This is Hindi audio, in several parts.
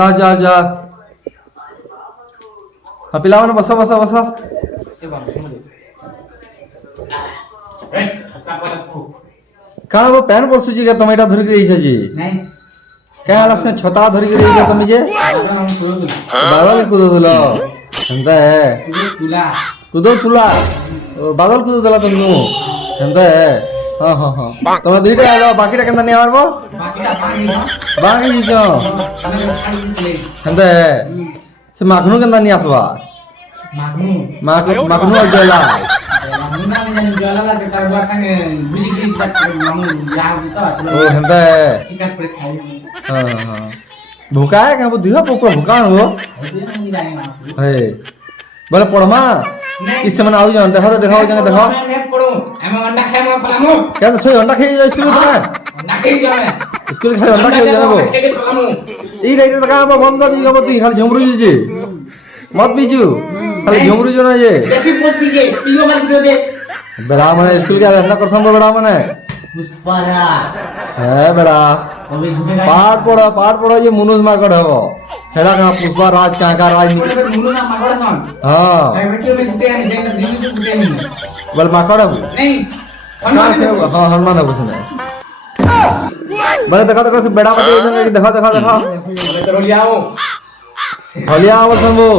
जा जा जा हाँ पिला बस बस बस कहाँ वो पैन पड़सुची के तुम एटा धरिक रही जी क्या हाल से छता धरिक रही के तुम जे बादल कूदो दिलो एंता है कूदो तुला बादल कूदो दिला तुम एंता है हाँ हाँ हाँ तुम दुईटा आलो बाकीटा केंता नहीं आवार बाकी जीजो एंता है से माखनू केंता नहीं आसवा माखनू अजला भूखा है क्या बुद्धि हो पूरा भूखा हो बोले पढ़मा किससे मन आउ जान देखो तो देखो जाने देखो क्या तो सोई अंडा खाई स्कूल में स्कूल खाई अंडा खाई जाने वो ये राइट तो कहाँ बंद भी का बुद्धि खाली झुमरू जी मत बीजू खाली झुमरू जो ना ये बेड़ा मने स्कूल के ऐसा कर संभव बेड़ा मने पुष्परा है बेड़ा पाठ पढ़ो ये मुनुस मा कर हो हेला का पुष्पा राज का राज मुनुस मा कर सन हां वीडियो में दिखते हैं जेंटा दिल्ली से दिखते नहीं बोल मा कर नहीं हां हनुमान है उसने बोले देखो देखो बेड़ा पटे देखो देखो देखो बोले तो लियाओ हलिया संभव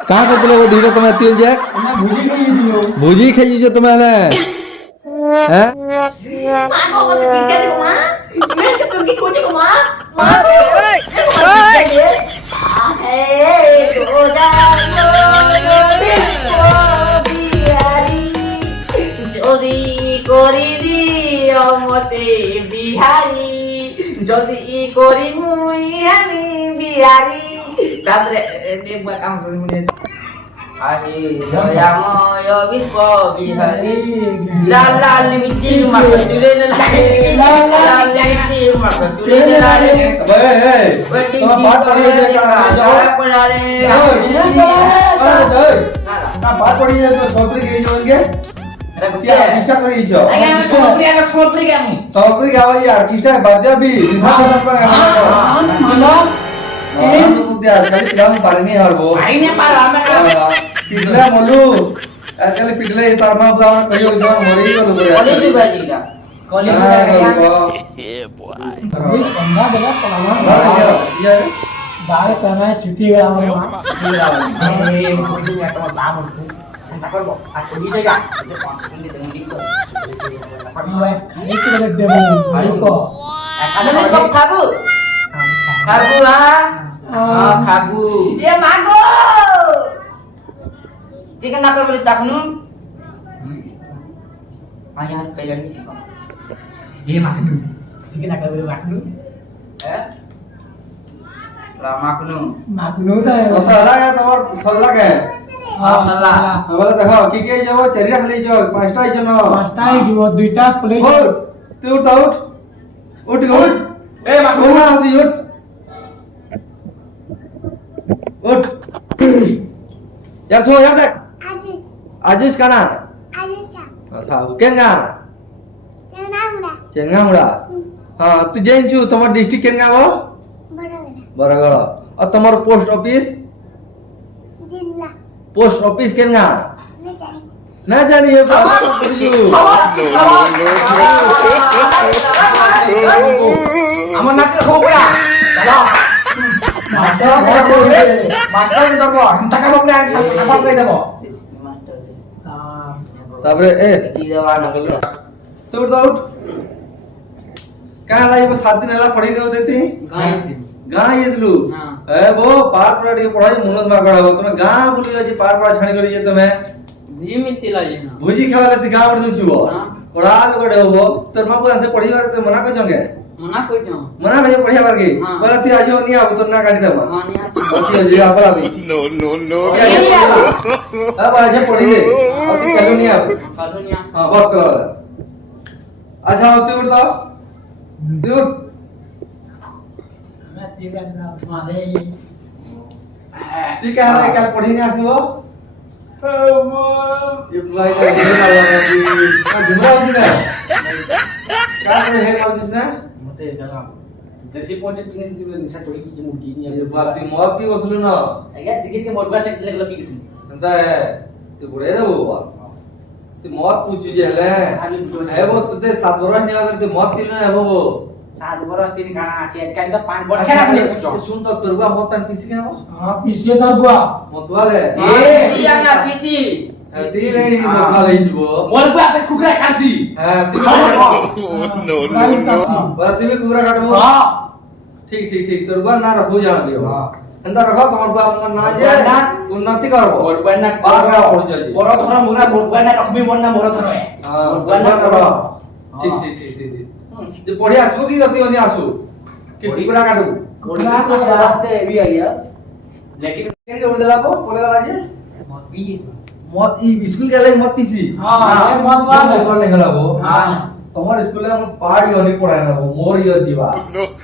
कहाँ करते वो धीरे तुम्हें तिल जाए भुजी खाई जो तुम्हें हैं बिहारी जदि करी मुई हानी बिहारी तापरे एक बार काम करी मुने आहे दयामय विश्व बिहारी लाल लाल लिपस्टिक मार तुले लाल लाल लिपस्टिक मार तुले लाल ए तुम बात पड़ी है पड़ा रे ना बात पड़ी है तो सोपरी के जोंगे क्या इच्छा करी जो आगे हम सोपरी के हम सोपरी के आवाज यार चीटा बाद्या भी हां मतलब ए तो बुद्धिया कल पिलाम पानी नहीं हार वो पानी नहीं पार हमें पिटला मोलू कल पिटले तारमा बुआ कहियो जो मोरी को लो कॉलेज जुगा जीगा कॉलेज जुगा ए बॉय बंदा बड़ा पलामा ये बाहर करना है छुट्टी गया हम ये कोई या तो बाप ताकर आ कोई जगह जे 5 मिनट देंगे को पड़ियो खाली के लग देबो भाई को खाली कब खाबू खाबू हां खाबू ये मागो चिकन ना कर बोले ताकनु आ यार पेलन ये मागनु चिकन ना कर बोले मागनु है मागनु मागनु तो अलग है तुम्हार सल्ला के हां सल्ला बोले देखो की के जाओ चेरी रख ले जाओ पांचटा ही जनो पांचटा ही दियो दुईटा प्लेट तू उठ उठ ए मागनु ना हसी उठ यार सो यार देख आजिश का ना अच्छा केंगा चेंगामुड़ा हां तू जैन छु तुम्हार डिस्ट्रिक्ट केंगा वो बरगड़ और तुम्हार पोस्ट ऑफिस जिला पोस्ट ऑफिस केंगा ना जानी है हमर नाक हो गया चलो मास्टर देबो हम तक हम आप कह देबो ताबरे ए ई देवा ना तो उठ कहां लाई 7 दिन हला पढ़ी रहो देती गां ये दिलु ए वो पार पढ़ के पढ़ाई मनोज मा करा हो तुम्हें गां बोली जे पार पढ़ा छाणी करी जे तुम्हें जी मिलती लाई ना भुजी खावाले ती गां पढ़ दुछु पढ़ा लगड़े हो तोर मा को आते पढ़ी बार तो मना को जंगे मना कोई जो मना कहियो पढ़िया बार के बोला ती आजो नहीं आबो तो ना काटी देबा हां नहीं ओके जी आपला भी नो अब आज पढ़ी ले और ती कलो नहीं आबो कालो नहीं हां बस करो अच्छा होती उठ तो तू उठ मैं तीव्र मारे तू क्या है क्या पढ़ी नहीं आसबो ये भाई का घुमरा होती ना क्या करे है और जिसने मते गला जैसे पॉइंट तीन दिन निशा थोड़ी की मुड़ी नहीं ये बात तू मौत की वसूल ना अगर टिकट के मोरबा से लगला की किसी अंता है तू बुढ़े दे वो बात तू मौत पूछ जे है वो तुझे 7 वर्ष नहीं आदर तू मौत की है वो 7 वर्ष तीन खाना আছে এখানে তো 5 বছর আগে পুছো सुन तो तुरबा होता किसी के वो हां पीछे दरबा मतवाले ইয়া না পিছি ती नहीं मतवाले जीवो মোরবা তে কুকরা কাছি हां तू No, no, no. बड़ा तू भी कुकरा काटबो हां ठीक ठीक ठीक तुरबा ना रखो जान दियो हां अंदर रखो तुम्हार को हम ना जे उन्नति करबो মোরবা না बार बार उड़ जाए বড় ধরা মোরা মোরবা না রকমি মন না বড় ধরা हां মোরবা না करो ठीक ठीक ठीक ठीक ते बढ़िया आसबो की गति होनी आसु कि कुकरा काटू कुकरा तो बात से भी आ गया लेकिन केन उड़ देला को बोले वाला जे मत भी मत ई स्कूल गेले मत पीसी हां मत मत नहीं गला वो हां তোমার স্কুলে আমি পাড় ইনি পড়ায় না মোর ইয়ে जीवा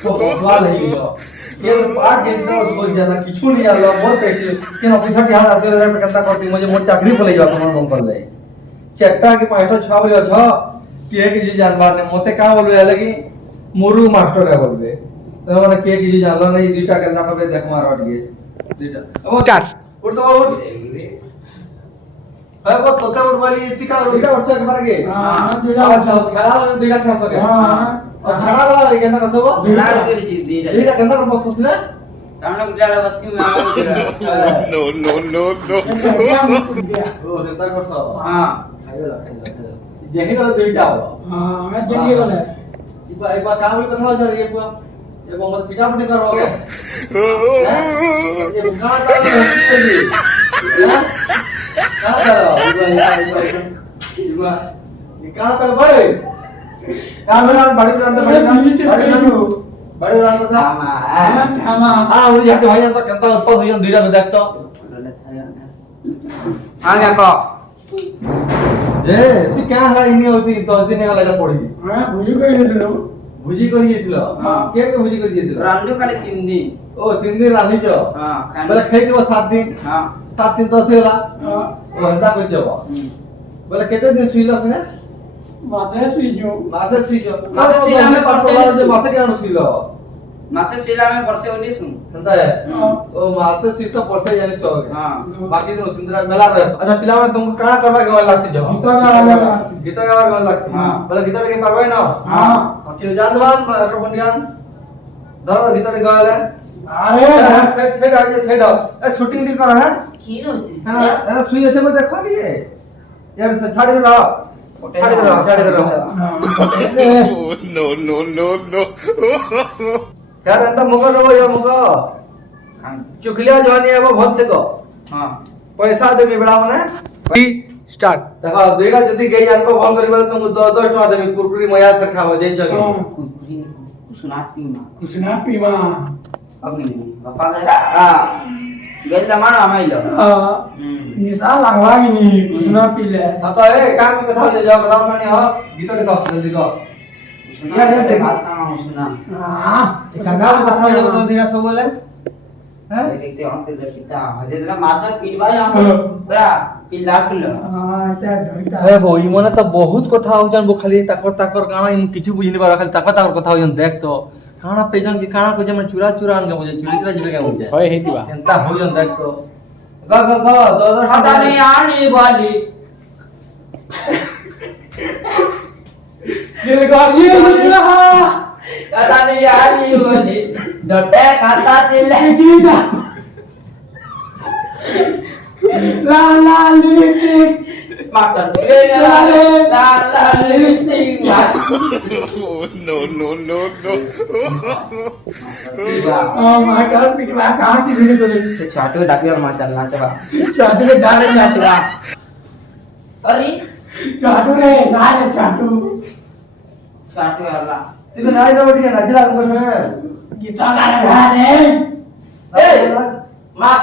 তো বদলা नहीं গো के पाड़ जेतो बोल जाता किछु नहीं आलो मोर पेटी के ऑफिसर के हाथ आसे रे कता करती मुझे मोर चाकरी पले जा तुम मन कर ले चट्टा के पांचटा छा बोले छ के जी जानबार ने मते का बोलबे लगी मुरु मास्टर है बोलबे तो माने के जी जानलो नहीं दुईटा केंदा कबे देख मार हट गए दुईटा ओ चार उठ तो उठ है वो तोते उठ वाली इतनी का दुईटा उठ से मार गए हां दुईटा अच्छा खेला दुईटा खेल सके हां और झाड़ा वाला केंदा कसो दुईटा के जी दुईटा दुईटा केंदा कर बसस ने तामने गुजारा बसी में No, no, no, no. ओ देता करसो हां खाइला जेही गले दुईटा हो हां मैं जल्दी गले इबा काम बोल कथा हो जा ये को ये को मत पिटा पटी करो ये गाना का जी का करो इबा गाना कर भाई काम में बड़ी प्रांत बड़ी प्रांत था हां हां उड़ी जाके भाई तो चंता उत्पन्न हो दुईटा को देख तो हां क्या को जे तू क्या हला इनी होती 10 दिन हला पड़ी मैं भूली गई लो भुजी करी दिलो के भुजी करी दिलो रामदू काले 3 दिन ओ 3 दिन रानी छ हां बोले खाई देबो 7 दिन हां 7 दिन तो सेला हां ओ हंता को जबो बोले केते दिन सुइलस ने मासे सुइजो मासे सुइजो मासे सिला में परसे जे मासे केन सुइलो मासे सिला में परसे ओली सुन हंता है ओ मासे सुइसो परसे जानि सो हां बाकी दिन सिंदरा मेला रहे अच्छा फिलहाल में तुमको काना करबा के मन लागसी जब गीता गावा के मन लागसी हां बोले गीता के करबै ना हां ठीक जानवान माइक्रोफोन ज्ञान धर गीता के गाले अरे सेट आ जे सेट ए शूटिंग नहीं कर है की होची हां अरे सुई अच्छे में देखो नहीं है यार से छाड़ के रहो छाड़ के रहो No, no, no, no. यार अंत मुको रो यार मुको चुकलिया जवानी है वो बहुत से को हां पैसा दे मी बड़ा माने स्टार्ट देखो दुईटा जदी गई अन को फोन करिबे तुमको 10 टका देबी कुरकुरी मया से खाओ जेन जगह सुनाती मां कुसना पीमा अग्नि बापा गया हां गेल जमाना आमाइलो निशा लगवागिनी कुसना पीले तो ए काम की कथा जाओ बताओ ना नहीं हो गीता के कहो जल्दी कहो यार यार देख सुना हां संगा कथा जाओ तो दिना सब बोले हैं देखते हम ते पिता हजे जरा माता पीटवा हम बरा पिल्ला कुल हां ता धरिता ए वो ई मने तो बहुत कथा हो जान वो खाली ताकर गाना इम किछु बुझनी बार खाली ताकर कथा हो जान देख तो काना पेजन की काना को जमन चूरा चूरा आन के मुझे चूरी चूरा जिबे के मुझे होय हेतिवा एंता हो जान देख तो ग दो खाता नहीं आनी वाली ये गाड़ी रहा खाता नहीं आनी वाली डटे खाता दिल गीता ला ला लिटिक मातर ला ला लिटिक No, no, no, no. Oh my god पिटवा कहां की वीडियो तो चाटू डाकिया माचल नाचवा चाटू के डारे नाचवा अरे चाटू रे नारे चाटू चाटू यारला तिबे नाई ना बटिया नाचला को है गीता गा रे ए मां